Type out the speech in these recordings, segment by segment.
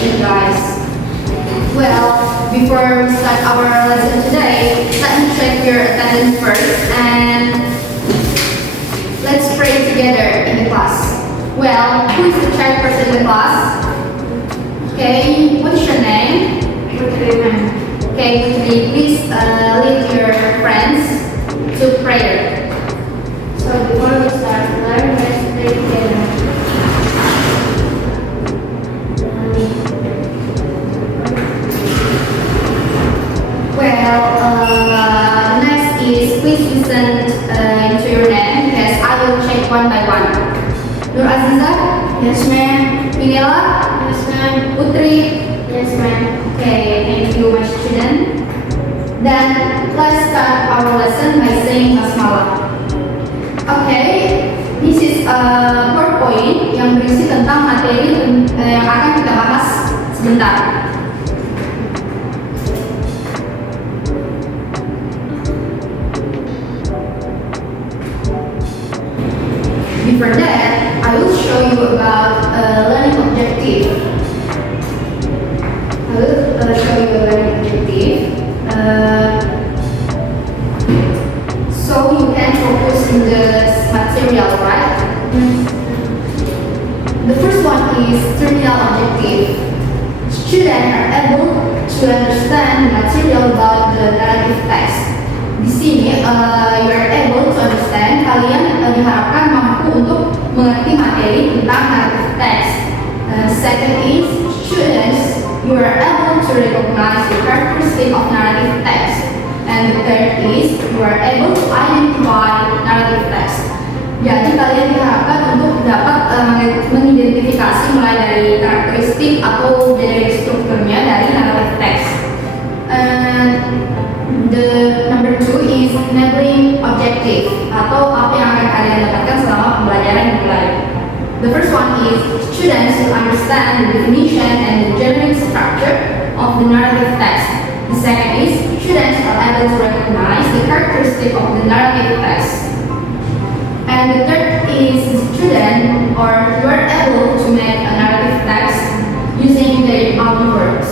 definition, guys. Well, before we start our lesson today, let me check your attendance first and let's pray together in the class. Well, who is the chairperson in the class? Okay, what's your name? Okay, please lead your friends to prayer. So before we start, let's pray together. Well, next is please listen to your name because I will check one by one. NURFADHILAH? Yes, ma'am. Pinela? Yes, ma'am. Putri? Yes, ma'am. Okay, thank you, my student. Then let's start our lesson by saying basmalah. Okay, this is a PowerPoint yang berisi tentang materi yang akan kita bahas sebentar. Before that, I will show you about learning objective. I will show you a learning objective. So you can focus in this material, right? The first one is terminal objective. Students are able to understand the material about the narrative text. Di sini, you are able to understand, kalian diharapkan mampu untuk mengerti materi tentang narrative text. Second is, students, you are able to recognize the characteristic of narrative text. And the third is, you are able to identify narrative text. Jadi kalian diharapkan untuk dapat mengidentifikasi mulai dari karakteristik atau generic strukturnya dari narrative text. The number two is enabling objective atau apa yang akan kalian dapatkan selama pembelajaran dimulai. The first one is students will understand the definition and the generic structure of the narrative text. The second is students are able to recognize the characteristic of the narrative text. And the third is student or you are able to make a narrative text using their own words.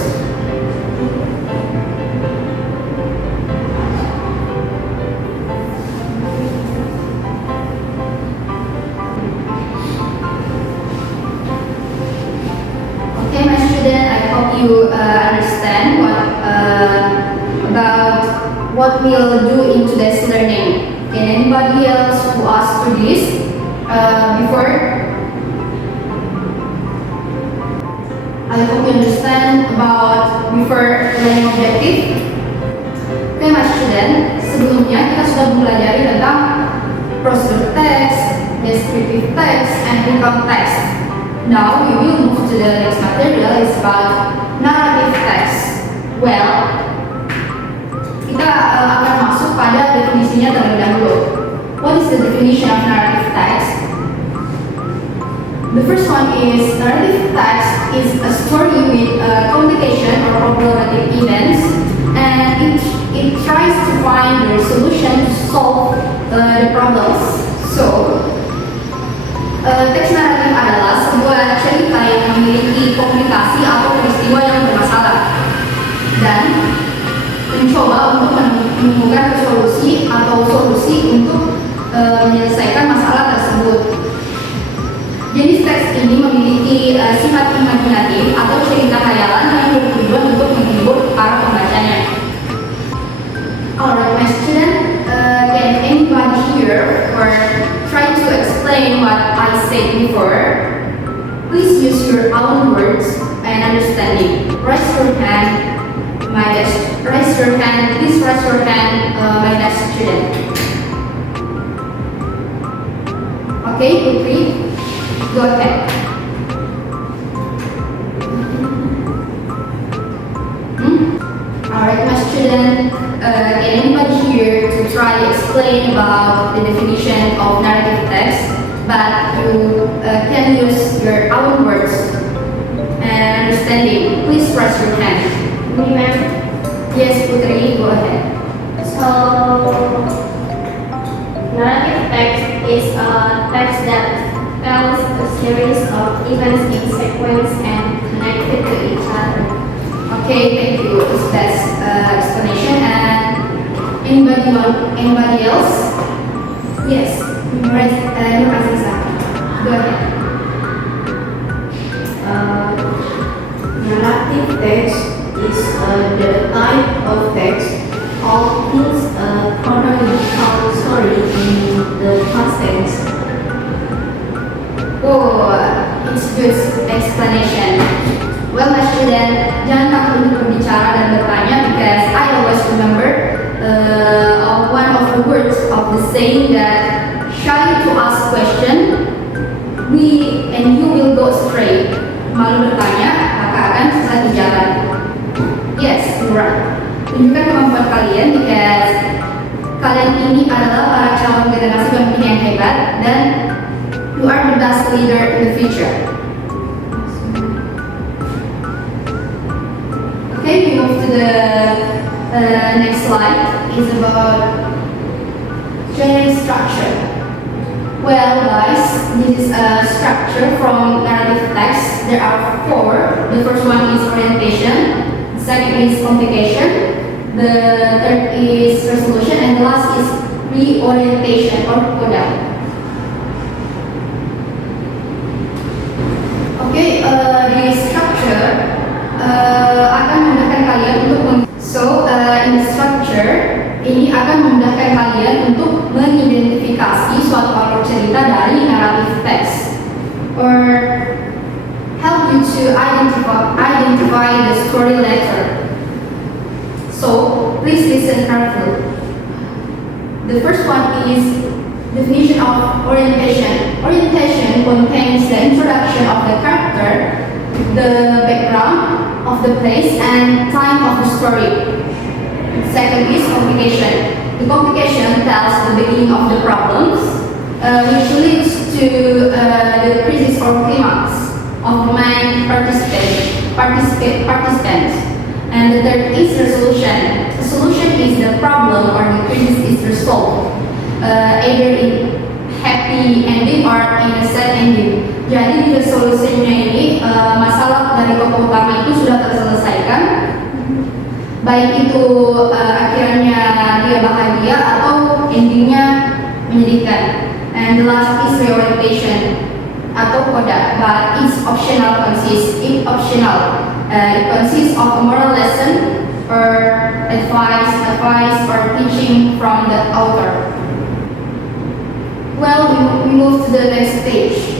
Okay, my student, I hope you understand about what we'll do in today's learning. Can anybody else who asked for this before? I hope you understand about before learning objective. Okay, my student, sebelumnya kita sudah mempelajari tentang prosedur text, descriptive text, and income text. Now we will move to the next material. It's about narrative text. Well, kita akan masuk pada definisinya terlebih dahulu. What is the definition of narrative text? The first one is narrative text is a story with complication or problematic events, and it tries to find the solution to solve the problems. So, teks naratif adalah sebuah cerita yang memiliki komplikasi atau peristiwa yang bermasalah dan mencoba untuk menemukan solusi atau solusi untuk menyelesaikan masalah tersebut. Jenis teks ini memiliki sifat imajinatif atau cerita khayalan yang bertujuan untuk menghibur para pembacanya. Alright, my student, can anybody here or try to explain what I said before? Please use your own words and understanding. Raise your hand, my desk. Raise your hand. Please raise your hand, my desk student. Okay, Putri, go ahead. Alright, my student, can anybody here to try to explain about the definition of narrative text, but you can use your own words and understanding. Please raise your hand. Me, ma'am. Yes, Putri, go ahead. So, narrative text is a text that tells a series of events in sequence and connected to each Okay, thank you. It's best explanation. And anybody else? Yes. Right. Go ahead. Narrative text is the type of text or tells a chronological story in the past tense. Oh, it's good explanation. Well, my student, jangan takut untuk berbicara dan bertanya because I always remember one of the words of the saying that shy to ask question, we and you will go astray. Malu bertanya, maka akan sesat di jalan. Yes, you're right. Tunjukkan kemampuan kalian because kalian ini adalah para calon generasi pemimpin yang hebat dan you are the best leader in the future. Okay, we move to the next slide. Is about training structure. Well, guys, this is a structure from narrative text. There are 4. The first one is orientation. The second is complication. The third is resolution, and the last is reorientation or coda. Okay, the structure akan memudahkan kalian untuk in the structure ini akan memudahkan kalian untuk mengidentifikasi suatu alur cerita dari narrative text or help you to identify the story letter. So please listen carefully. The first one is definition of orientation. Orientation contains the introduction of the character, the background of the place and time of the story. Second is complication. The complication tells the beginning of the problems, which leads to the crisis or climax of the main participants. And the third is resolution. The solution is the problem or the crisis is resolved, either in happy ending or in a sad ending. Jadi di resolusinya ini masalah dari tokoh utama itu sudah terselesaikan, baik itu akhirnya dia bahagia atau endingnya menyedihkan. And the last is reorientation atau coda, but it's optional. It consists of a moral lesson or advice or teaching from the author. Well, we move to the next page.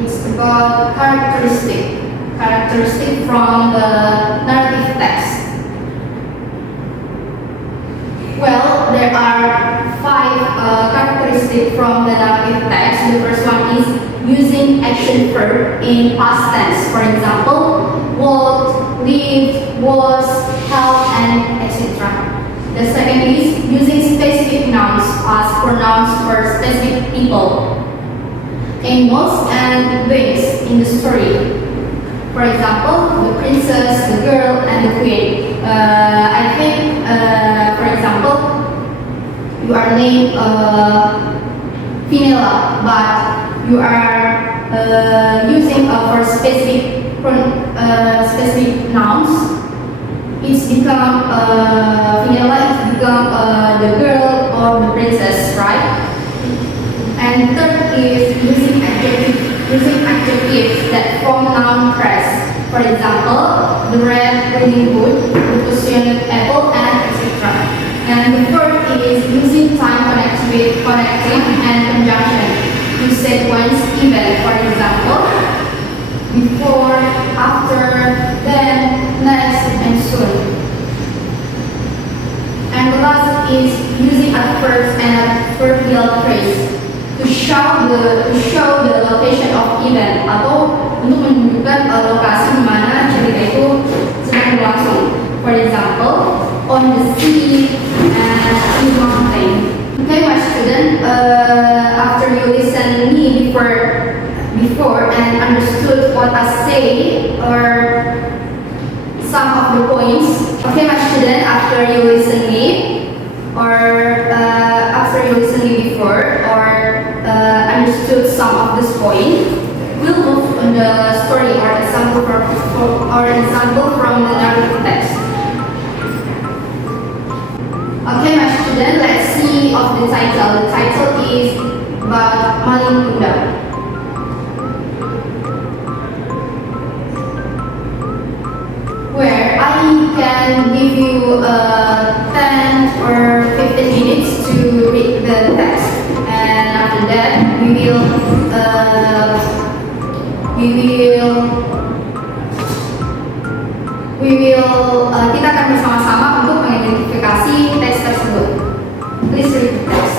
It's about characteristic from the narrative text. Well, there are 5 characteristics from the narrative text. The first one is using action verb in past tense. For example, walked, lived, was, held, and etc. The second is using specific nouns as pronouns for specific people, animals, and things in the story. For example, the princess, the girl, and the queen. I think, for example, you are named Vanilla, but you are using for specific nouns. It's become Vanilla. It's become the girl or the princess, right? And third is using adjectives that form noun phrase. For example, the red reading hood, the cushioned apple, and etc. And the fourth is using time connective and conjunction to sequence event. For example, before, after, then, next, and soon. And the last is using adverbs and adverbial phrase to show the location of event atau untuk menunjukkan lokasi di mana cerita itu sedang berlangsung. For example, on the sea and in mountain. Okay, my student, after you listen me before and understood what I say or some of the points. Okay, my student, after you listen me or after you listen me before or understood some of this point, we'll move on the story or example from the narrative text. the title. The title is about Maling Kundang. Where I can give you 10 or 15 minutes to read the text, and after that kita akan bersama-sama untuk mengidentifikasi teks tersebut. Please read the text.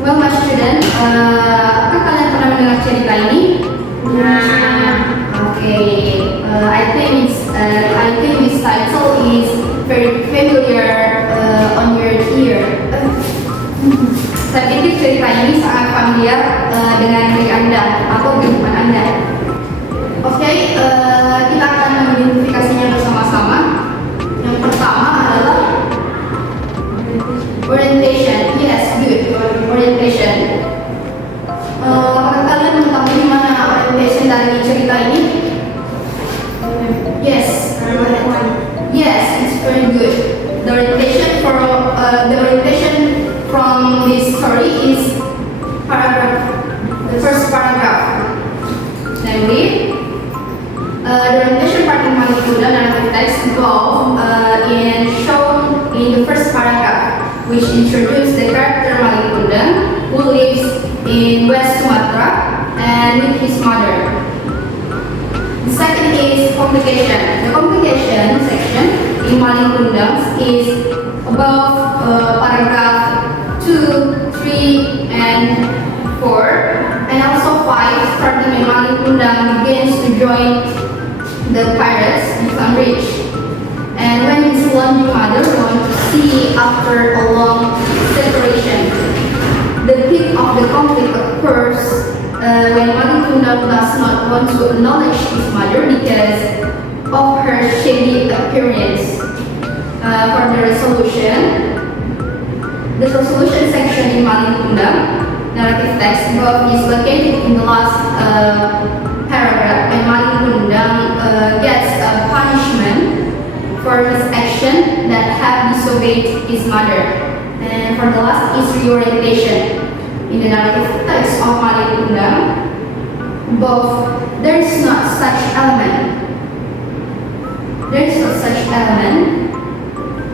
Well, my student, apakah kalian pernah mendengar cerita ini? Okay. I think this title is very familiar on your ear. Saya pikir cerita ini sangat familiar dengan diri Anda atau kehidupan Anda. Oke, kita akan mengidentifikasinya bersama-sama. Yang pertama adalah orientation. Yes, good. Orientation. Apakah kalian mengetahui mana orientation dari cerita ini? Yes. Yes, it's very good. The orientation from this story is the first paragraph. Namely, the orientation part in Maling Kundang narrative text involved shown in the first paragraph, which introduced the character Maling Kundang, who lives in West Sumatra and with his mother. The second is complication. The complication section in Maling Kundang is above paragraph 2, 3, and 4, and also 5, starting when Maling Kundang begins to join the pirates become rich. And when his lonely mother wants to see after a long separation. The peak of the conflict occurs when Maling Kundang does not want to acknowledge his mother because of her shady appearance. For the resolution section in Maling Kundang narrative text above is located in the last paragraph, and Maling Kundang gets a punishment for his action that have disobeyed his mother. And for the last is reorientation. In the narrative text of Maling Kundang, there is not such element.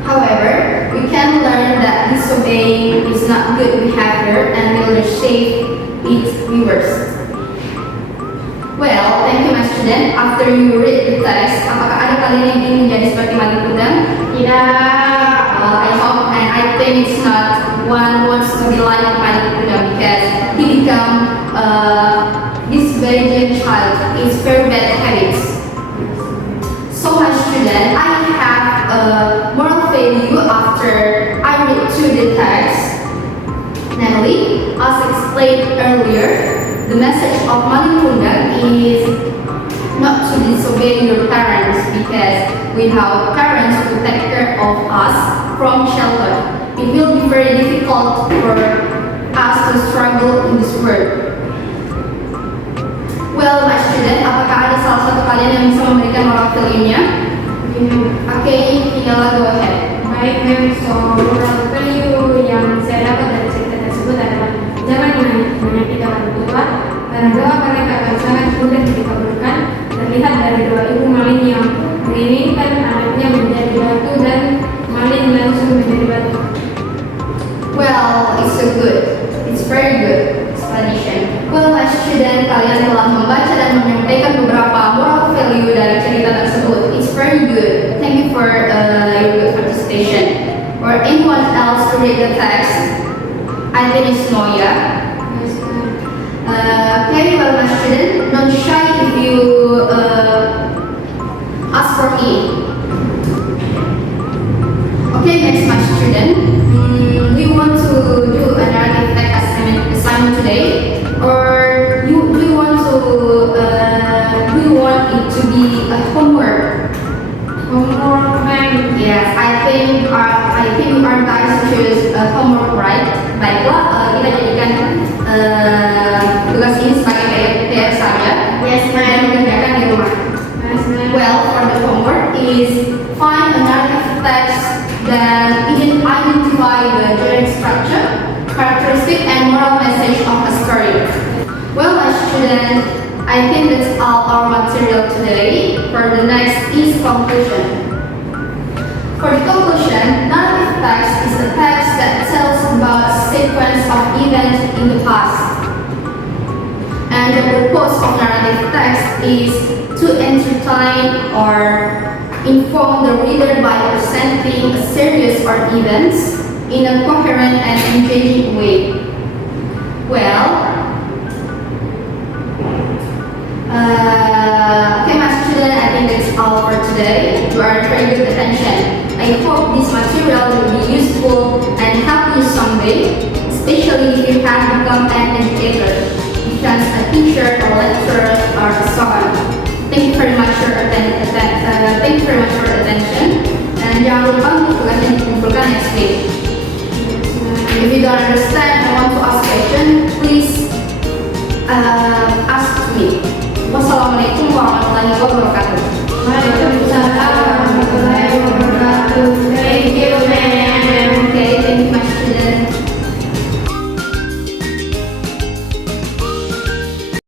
However, we can learn that disobeying is not good behavior and will shape its viewers. Well, thank you, my student. After you read the text, apakah ada kalian yang ingin menjadi seperti Maling Kundang? Tidak. I hope and I think it's not one wants to be like Maling Kundang because he become this very young child is very bad habits. So my student, I have a moral value after I read through the text. Namely, as explained earlier, the message of Maling Kundang is not to disobey your parents because without parents to take care of us from childhood, it will be very difficult for us to struggle in this world. Well, my student, apakah ada salah satu kalian yang bisa memberikan moral value-nya? Okay, Finella, go ahead. Baik, ma'am. So, moral value yang saya dapat dari cerita tersebut adalah jangan menyakiti orang tua, karena doa mereka akan sangat mudah dikabulkan. Terlihat dari doa ibu maling yang menginginkan anaknya menjadi batu dan maling langsung menjadi batu. Well, it's very good explanation. Well, my student, kalian telah membaca dan menyampaikan beberapa moral value dari cerita tersebut. It's very good. Thank you for your good participation. Or anyone else to read the text? I think it's Noya. Okay, well, my student, don't shy if you ask for me. Okay, next, my student. Do you want to do a narrative text assignment today, or do you want it to be a homework? Homework, ma'am. Yes, I think our guys choose a homework, right? Baiklah, kita jadikan tugas ini sebagai PR saja. Yes, ma'am. Dan dikerjakan di rumah. Well, for the homework is find a narrative text that identify the genre structure, characteristic, and moral message of a story. Well, my student, I think that's all our material today. For the next is conclusion. For the conclusion, narrative text is a text that tells about a sequence of events in the past. And the purpose of narrative text is to entertain or inform the reader by presenting a series or events in a coherent and engaging way. Well, okay, my student, I think that's all for today. You are very good attention. I hope this material will be useful and help you someday, especially if you have become an educator, becomes a teacher or lecturer or so on. Thank you very much for attention. And jangan lupa untuk